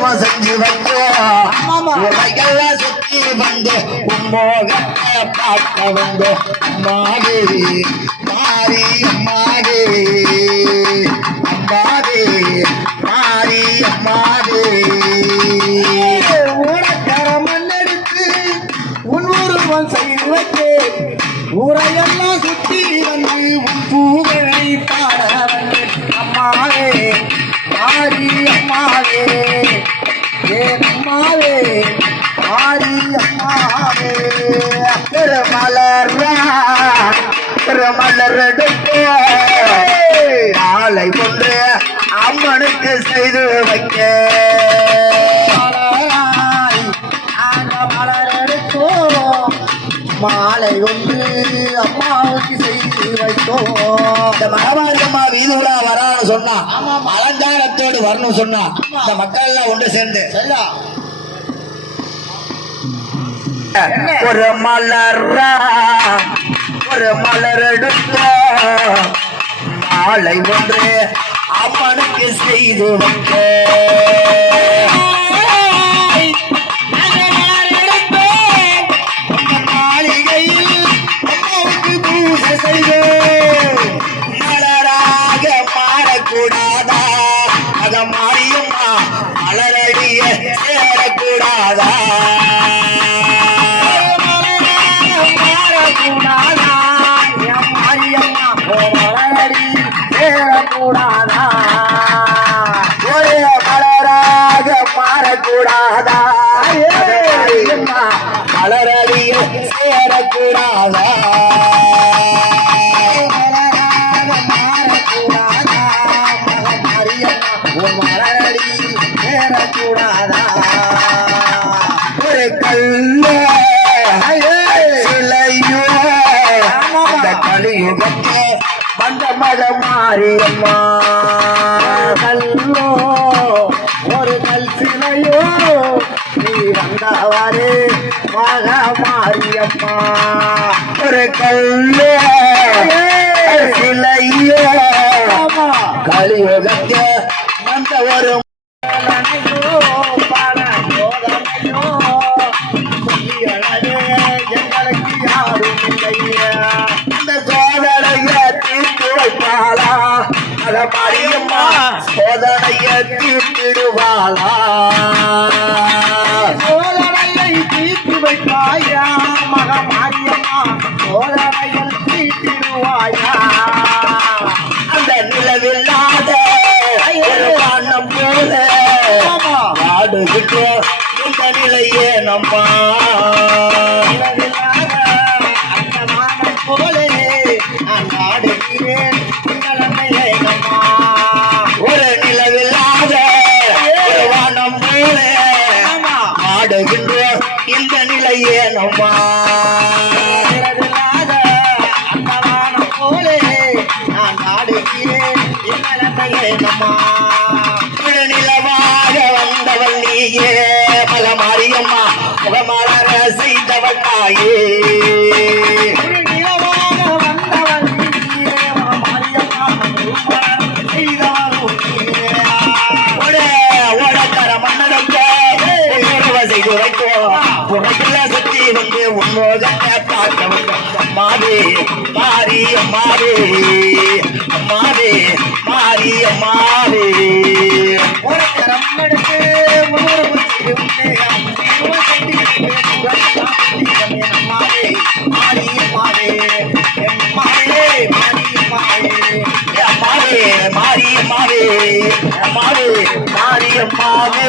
உருவம் செஞ்சு வைக்கும் உலகெல்லாம் சுத்தி வந்து உம்மோகத்தை பார்க்க வந்து அம்மாவே மாறி அம்மாவே அம்மாவே மாறி அம்மாவே ஊரக்கர மண்ணெடுத்து உன் உருவம் செய்து வைத்தேன் ஊரையெல்லாம் சுத்தி வந்து உன் பூவை பாட வந்து அம்மாவே மாறி அம்மாவே ஏன் அம்மாவே மாறி அம்மாவே திருமலர் எடுத்து நாளை கொண்டு அம்மனுக்கு செய்து வைக்க மலர் எடுத்தோம் மாலை ஒன்று அம்மாவுக்கு செய்து வைத்தோம். இந்த மகமாரியம்மா வீதி உலா வரான்னு சொன்னா அலங்காரத்தோடு வரணும் சொன்னா இந்த மக்கள் எல்லாம் ஒன்று சேர்ந்து ஒரு மலர் எடுத்த மாலை ஒன்று அம்மனுக்கு செய்து வைக்க மலராக மாறக்கூடாதா அத மாரியம்மா மலரடிய சேரக்கூடாதா மாறக்கூடாதா மாரியம்மா மலரடி சேரக்கூடாதா ஒரே மலராக மாறக்கூடாதா மலரடிய சேரக்கூடாதா ஒரு கல்ல சிலையோ அந்த கலியுகத்தை வந்த மத மாரியம்மா கல்லோ ஒரு கல் சிலையோ நீ வந்தவாறு மக மாரியம்மா ஒரு கல்ல சிலையோ கலியுகத்தை வந்த ஒரு எங்களுக்கு யாரும் இல்லையா அந்த சோதனைய தீர்த்து வைப்பாளா அத மாரியம்மா சோதனைய தீர்த்திடுவாளா சோதனையை தீர்த்து வைப்பாயா மக மாரியம்மா சோதனைகள் தீர்த்திடுவாயா அந்த நிலவில்லாத வானம் போல ஆடுகிட்டோ இந்த நிலையே நம்மா அந்த வானம் போலே நான் ஆடுகிறேன் நம்மா ஒரு நிலவில்லாத வானம் போல ஆடுகின்றோம் இந்த நிலையே நம்மா அந்த வானம் போலே நான் ஆடுகிறேன் நம்மா நிலவாக வந்தவள் நீயே மல மாரியம்மா முகமலர செய்தவள் தாயே நிலவாக வந்தவள் நீயே மாரியம்மா செய்தவள் ஓடத்தர மன்னடக்க செய்து வைக்கோ உனக்கெல்லாம் சுற்றி வந்து உன்னோதத்தை பார்க்க வந்தோம் அம்மாவே மாறி அம்மாவே அம்மாவே மாறி அம்மாவே எடுத்து மாரியம்மாவே